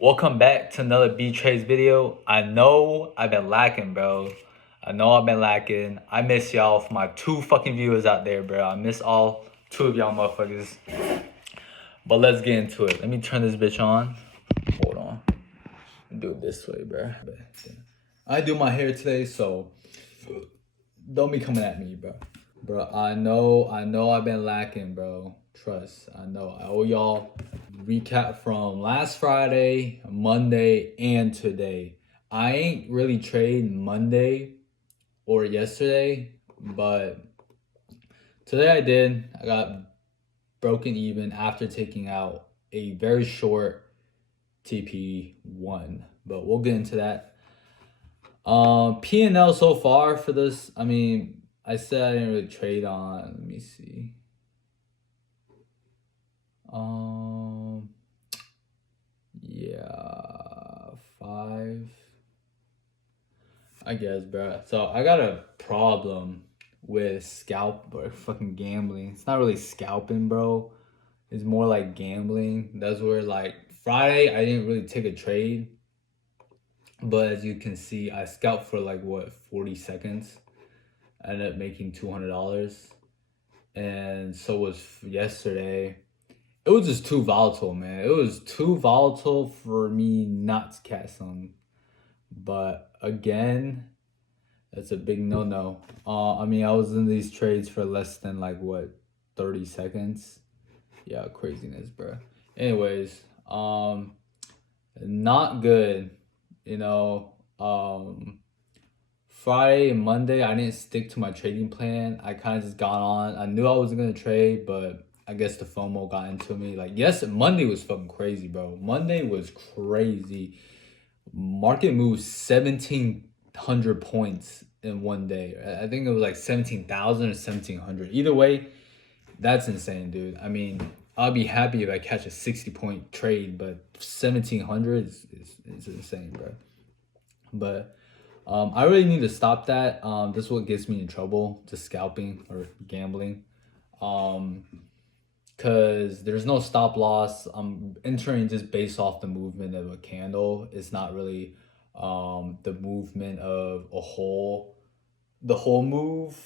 Welcome back to another B.Trades video. I know I've been lacking, bro. I miss y'all for my two fucking viewers out there, bro. I miss all two of y'all motherfuckers. But let's get into it. Let me turn this bitch on. Hold on. Do it this way, bro. I do my hair today, so don't be coming at me, bro. Bro, I know I've been lacking, bro. Trust. I know. I owe y'all recap from last Friday, Monday, and today. I ain't really trading Monday or yesterday, but today I did. I got broken even after taking out a very short TP1, but we'll get into that. P&L so far for this, I said I didn't really trade on, let me see. Yeah, 5. I guess, bro. So I got a problem with scalp or fucking gambling. It's not really scalping, bro. It's more like gambling. That's where like Friday I didn't really take a trade, but as you can see, I scalped for like what 40 seconds. I ended up making $200, and so was yesterday. It was just too volatile, man. It was too volatile for me not to catch some. But again, that's a big no-no. I was in these trades for less than like what 30 seconds. Yeah, craziness, bro. Anyways, not good. You know, Friday and Monday, I didn't stick to my trading plan. I kind of just got on. I knew I wasn't gonna trade, but I guess the FOMO got into me. Like, yes, Monday was fucking crazy, bro. Monday was crazy. Market moved 1,700 points in one day. I think it was like 17,000 or 1,700. Either way, that's insane, dude. I mean, I'll be happy if I catch a 60-point trade, but 1,700 is insane, bro. But I really need to stop that. This is what gets me in trouble, just scalping or gambling. Because there's no stop loss. I'm entering just based off the movement of a candle. It's not really the movement of the whole move.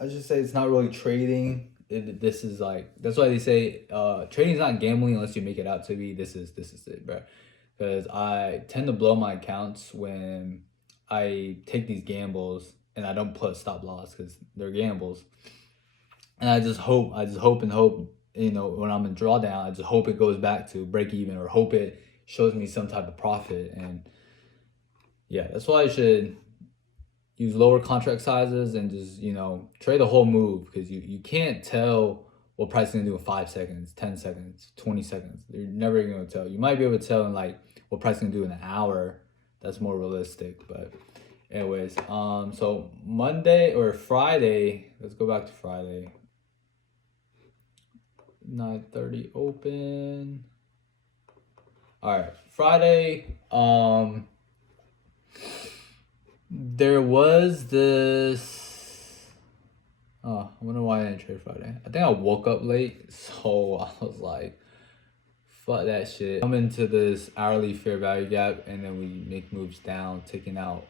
I should say it's not really trading. This is like, that's why they say trading is not gambling unless you make it out to be. This is it, bro. Because I tend to blow my accounts when I take these gambles and I don't put stop loss because they're gambles. And I just hope and hope, when I'm in drawdown, I just hope it goes back to break even or hope it shows me some type of profit. And yeah, that's why I should use lower contract sizes and just, trade the whole move, because you can't tell what price is gonna do in 5 seconds, 10 seconds, 20 seconds. You're never gonna tell. You might be able to tell in like what price is gonna do in an hour. That's more realistic. But anyways, so Monday or Friday, let's go back to Friday. 9:30 open. All right, Friday. There was this. Oh, I wonder why I didn't trade Friday. I think I woke up late, so I was like, "Fuck that shit." I'm into this hourly fair value gap, and then we make moves down, taking out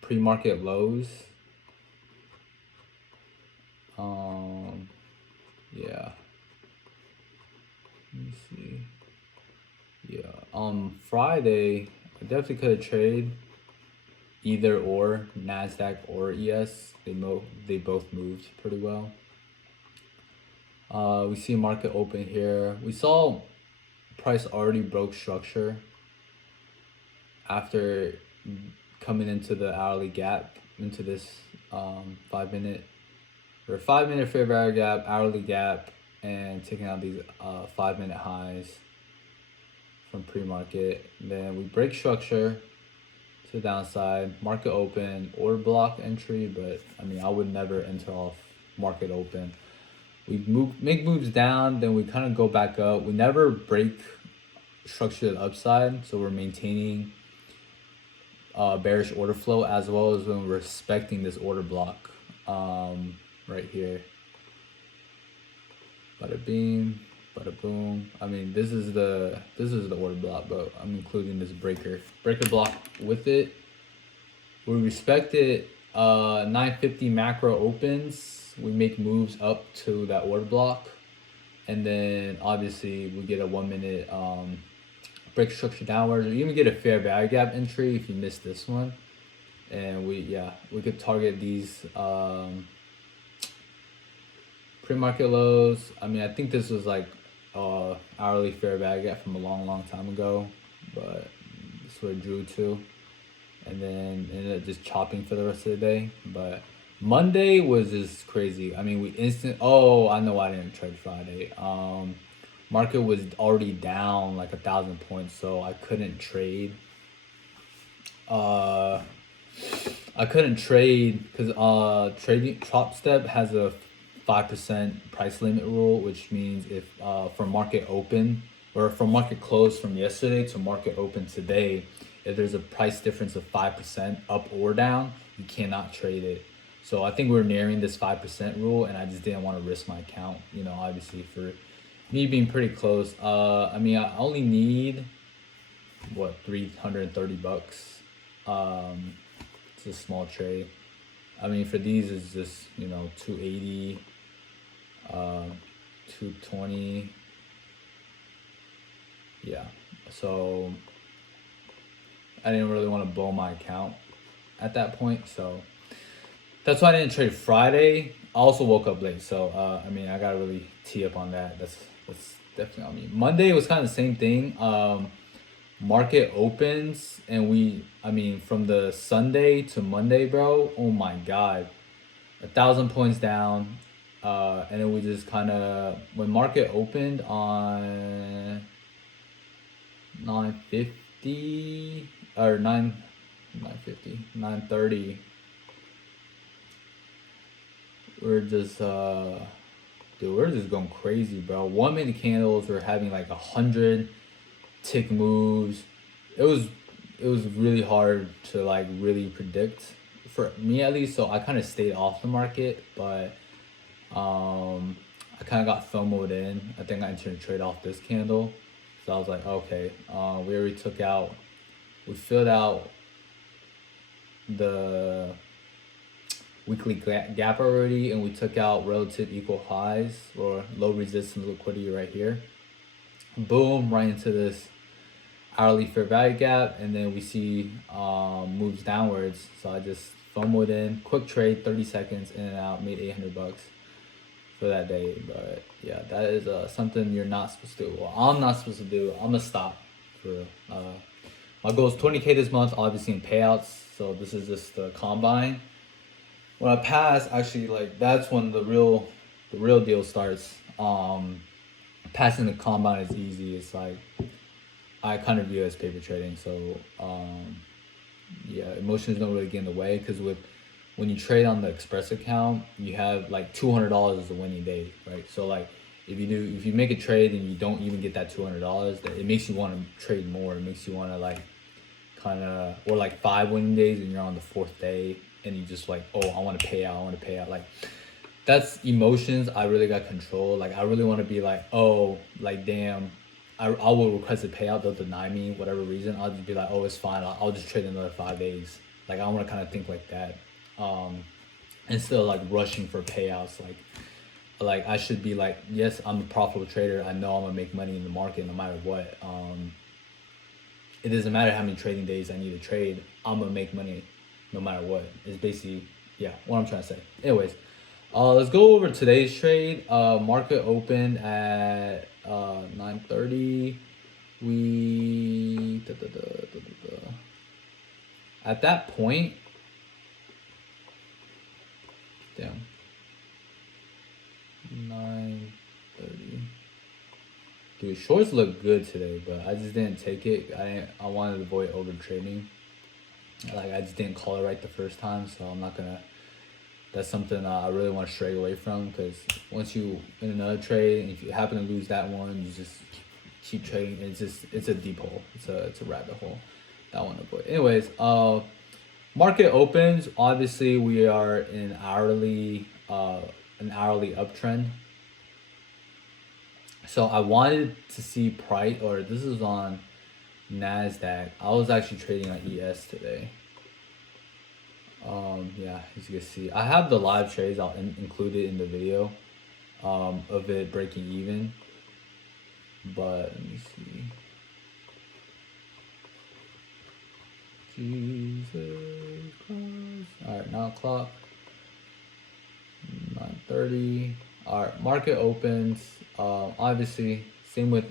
pre-market lows. Yeah. Let me see. Yeah. Friday, I definitely could have traded either or Nasdaq or ES. They both moved pretty well. We see market open here. We saw price already broke structure after coming into the hourly gap, into this 5 minute fair value gap, hourly gap, and taking out these 5 minute highs from pre-market. Then we break structure to the downside, market open, order block entry, but I would never enter off market open. We make moves down, then we kind of go back up. We never break structure to the upside, so we're maintaining bearish order flow, as well as when we're respecting this order block right here. Bada bing. Bada boom. I mean, this is the order block, but I'm including this breaker block with it. We respect it. 950 macro opens. We make moves up to that order block, and then obviously we get a 1 minute break structure downwards. We even get a fair value gap entry if you missed this one. And we could target these pre-market lows. I mean, I think this was like hourly fair value gap from a long time ago, but this is what it drew to, and then ended up just chopping for the rest of the day. But Monday was just crazy. I mean, Oh, I know why I didn't trade Friday. Market was already down like 1,000 points, so I couldn't trade. I couldn't trade because trading Trop Step has a 5% price limit rule, which means if from market open or from market close from yesterday to market open today, if there's a price difference of 5% up or down, you cannot trade it. So I think we're nearing this 5% rule, and I just didn't want to risk my account. You know, obviously for me being pretty close. I mean, I only need what, $330. It's a small trade. I mean, for these it's just 280, 220. Yeah. So I didn't really want to blow my account at that point, so that's why I didn't trade Friday. I also woke up late, so I mean, I gotta really tee up on that. That's definitely on me. Monday was kind of the same thing. Market opens and I mean, from the Sunday to Monday, bro, oh my god, 1,000 points down. And then we just kind of, when market opened on 950 or 950 930, we're just dude, we're just going crazy, bro. 1 minute candles were having like 100 tick moves. It was really hard to like really predict for me, at least. So I kind of stayed off the market, but I kind of got FOMO'd in. I think I entered a trade off this candle, so I was like, okay, we already we filled out the weekly gap already, and we took out relative equal highs or low resistance liquidity right here. Boom, right into this hourly fair value gap, and then we see moves downwards. So I just FOMO'd in, quick trade, 30 seconds in and out, made $800 for that day. But yeah, that is something you're not supposed to do. Well, I'm not supposed to do. I'm gonna stop for real. My goal is 20K this month, obviously in payouts. So this is just the combine. When I pass, actually, like that's when the real deal starts. Passing the combine is easy. It's like I kind of view it as paper trading. So yeah, emotions don't really get in the way, because when you trade on the Express account, you have like $200 as a winning day, right? So like if you make a trade and you don't even get that $200, it makes you want to trade more. It makes you want to like kind of, or like 5 winning days and you're on the 4th day and you just like, oh, I want to pay out. Like that's emotions. I really got control. Like I really want to be like, oh, like damn, I will request a payout. They'll deny me, whatever reason. I'll just be like, oh, it's fine. I'll just trade another 5 days. Like I want to kind of think like that, instead of like rushing for payouts. Like I should be like, yes, I'm a profitable trader. I know I'm gonna make money in the market no matter what. It doesn't matter how many trading days I need to trade. I'm gonna make money no matter what. It's basically, yeah, what I'm trying to say. Anyways, let's go over today's trade. Market opened at 9:30. At that point, damn, 9:30. Dude, shorts look good today, but I just didn't take it. I wanted to avoid over trading. Like I just didn't call it right the first time, so I'm not gonna. That's something I really want to stray away from, because once you in another trade, and if you happen to lose that one, you just keep trading. It's a deep hole. It's a rabbit hole. That one to avoid. Anyways, market opens. Obviously, we are in an hourly uptrend. So I wanted to see price, or this is on NASDAQ. I was actually trading on ES today. Yeah, as you can see, I have the live trades. I'll include it in the video of it breaking even. But let me see. Jesus Christ. Alright, now clock. 9:30. Alright, market opens. Obviously, same with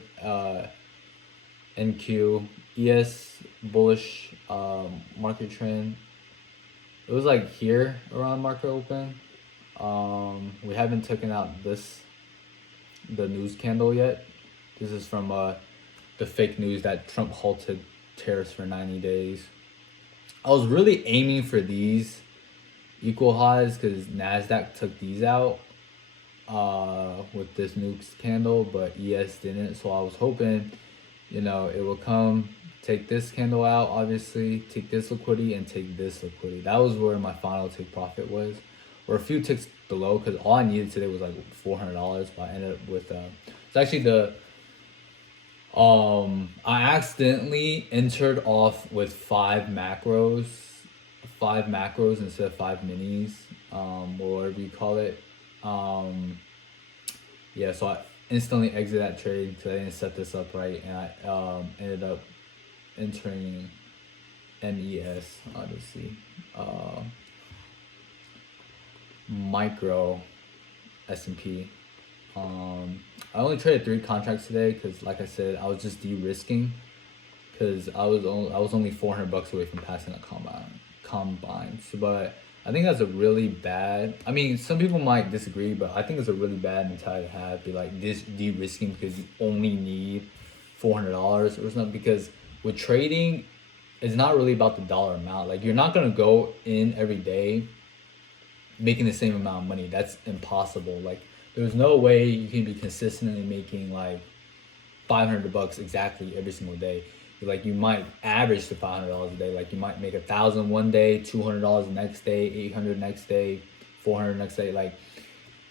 NQ. ES bullish market trend. It was like here around market open. We haven't taken out the news candle yet. This is from the fake news that Trump halted tariffs for 90 days. I was really aiming for these equal highs because NASDAQ took these out with this news candle, but ES didn't. So I was hoping, it will come, take this candle out, obviously, take this liquidity and take this liquidity. That was where my final take profit was, or a few ticks below, because all I needed today was like $400, but I ended up with it's actually I accidentally entered off with five macros instead of five minis, or whatever you call it. Yeah, so I instantly exited that trade because I didn't set this up right, and I ended up entering MES, obviously. Micro S&P. I only traded 3 contracts today because, like I said, I was just de-risking because I was only $400 away from passing a combine. So, but I think that's a really bad. I mean, some people might disagree, but I think it's a really bad mentality to have. Be like this de-risking because you only need $400 or something. Because with trading, it's not really about the dollar amount. Like you're not gonna go in every day making the same amount of money. That's impossible. Like there's no way you can be consistently making like $500 exactly every single day. Like you might average to $500 a day. Like you might make $1,000 one day, $200 the next day, $800 next day, $400 next day. Like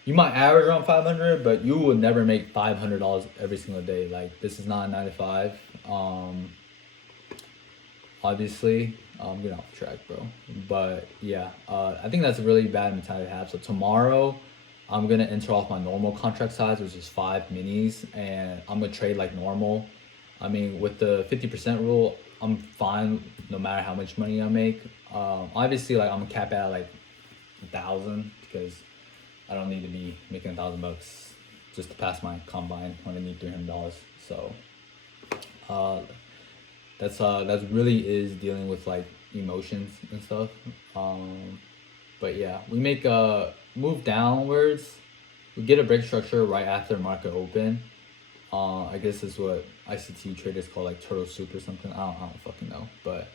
you might average around 500, but you will never make $500 every single day. Like this is not a 9 to 5. Obviously, I'm getting off track, bro. But yeah, I think that's a really bad mentality to have. So tomorrow, I'm gonna enter off my normal contract size, which is 5 minis, and I'm gonna trade like normal. I mean, with the 50% rule, I'm fine no matter how much money I make. Obviously, like I'm gonna cap it at like 1,000 because I don't need to be making $1,000 just to pass my combine when I need $300. So, that's really is dealing with like emotions and stuff. But yeah, we make a move downwards. We get a break structure right after market open. I guess is what ICT traders call like turtle soup or something. I don't fucking know. But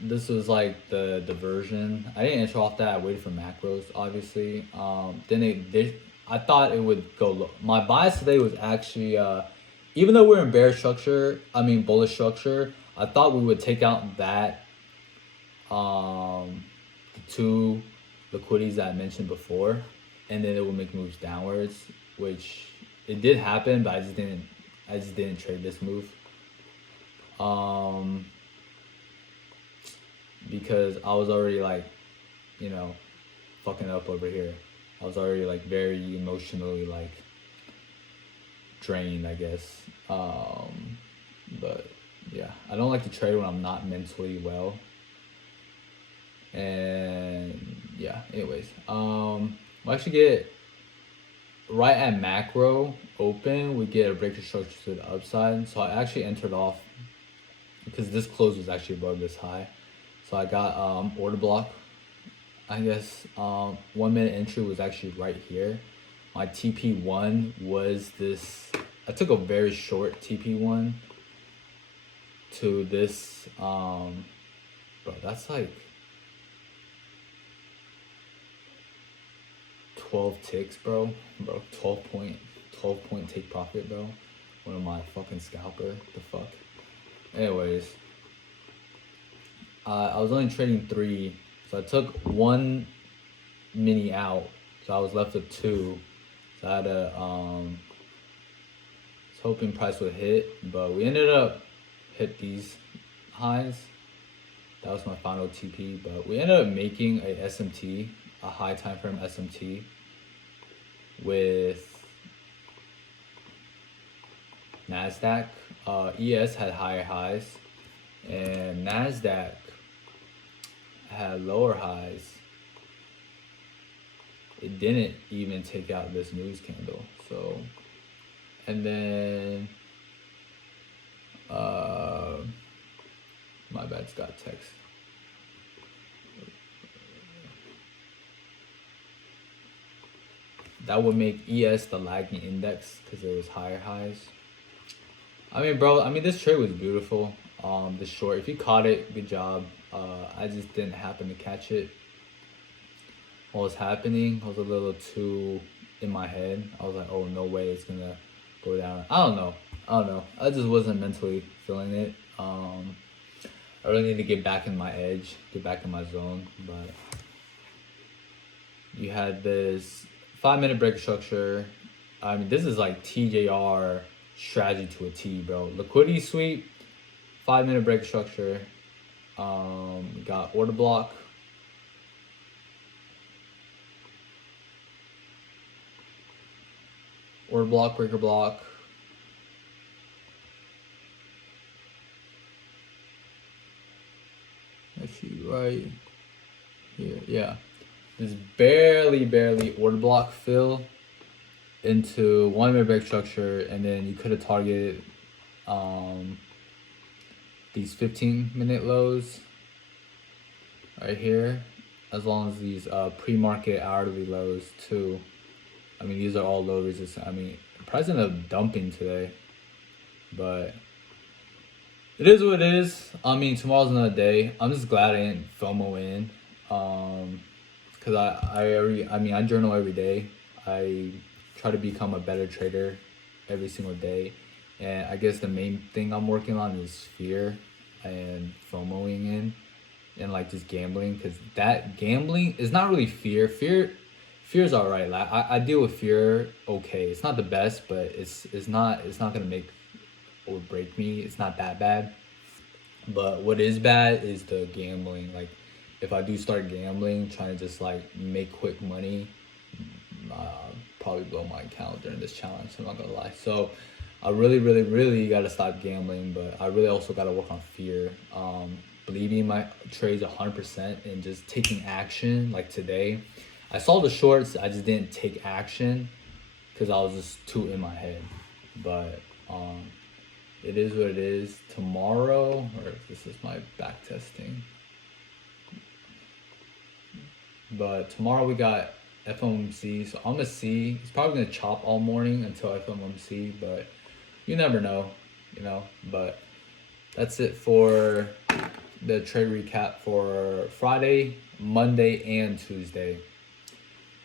this was like the version. I didn't enter off that. I waited for macros, obviously. Then I thought it would go low. My bias today was actually even though we're in bullish structure, I thought we would take out that the 2 liquidities that I mentioned before, and then it will make moves downwards, which it did happen, but I just didn't trade this move. Because I was already like, fucking up over here. I was already like very emotionally like drained, I guess. But yeah, I don't like to trade when I'm not mentally well. And yeah, anyways, we actually get right at macro open, we get a breaker structure to the upside. So I actually entered off because this close was actually above this high. So I got order block. I guess 1 minute entry was actually right here. My TP1 was this. I took a very short TP1 to this. Bro, that's like 12 ticks, bro. 12 point take profit, bro. One of my fucking scalper. The fuck. Anyways, I was only trading 3, so I took 1 mini out, so I was left with 2. So I had to hoping price would hit, but we ended up hit these highs. That was my final TP, but we ended up making a SMT, a high time frame SMT, with Nasdaq. ES had higher highs, and Nasdaq had lower highs. It didn't even take out this news candle. So, and then my bad, got text. That would make ES the lagging index because it was higher highs. I mean, bro, this trade was beautiful. The short, if you caught it, good job. I just didn't happen to catch it. What was happening, I was a little too in my head. I was like, oh, no way it's gonna go down. I don't know. I just wasn't mentally feeling it. I really need to get back in my edge, get back in my zone. But you had this 5-minute break structure. I mean, this is like TJR strategy to a T, bro. Liquidity sweep, 5-minute break structure. Got order block. Order block, breaker block. Actually, right here, yeah. Just barely order block fill into 1-minute break structure, and then you could have targeted these 15-minute lows right here, as long as these pre-market hourly lows too. I mean, these are all low resistance. I mean, the price ended up dumping today, but it is what it is. I mean, tomorrow's another day. I'm just glad I didn't FOMO in, because I journal every day. I try to become a better trader every single day, and I guess the main thing I'm working on is fear and FOMOing in, and like just gambling, because that gambling is not really fear. Fear's all right. Like I deal with fear okay. It's not the best, but it's not gonna make or break me. It's not that bad. But what is bad is the gambling. Like if I do start gambling, trying to just like make quick money, probably blow my account during this challenge. I'm not gonna lie. So I really gotta stop gambling, but I really also gotta work on fear. Believing in my trades 100% and just taking action. Like today, I saw the shorts. I just didn't take action because I was just too in my head. But it is what it is. Tomorrow, or this is my back testing. But tomorrow we got FOMC, so I'm gonna see. It's probably gonna chop all morning until FOMC, but you never know, But that's it for the trade recap for Friday, Monday, and Tuesday.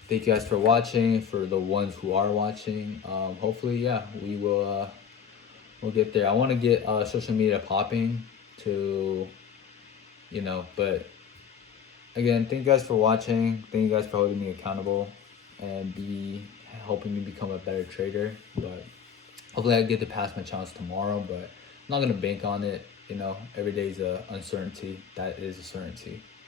Thank you guys for watching. For the ones who are watching, hopefully, yeah, we will. We'll get there. I want to get social media popping to, But again, thank you guys for watching. Thank you guys for holding me accountable and helping me become a better trader. But hopefully I get to pass my challenge tomorrow, but I'm not going to bank on it. Every day is a uncertainty. That is a certainty.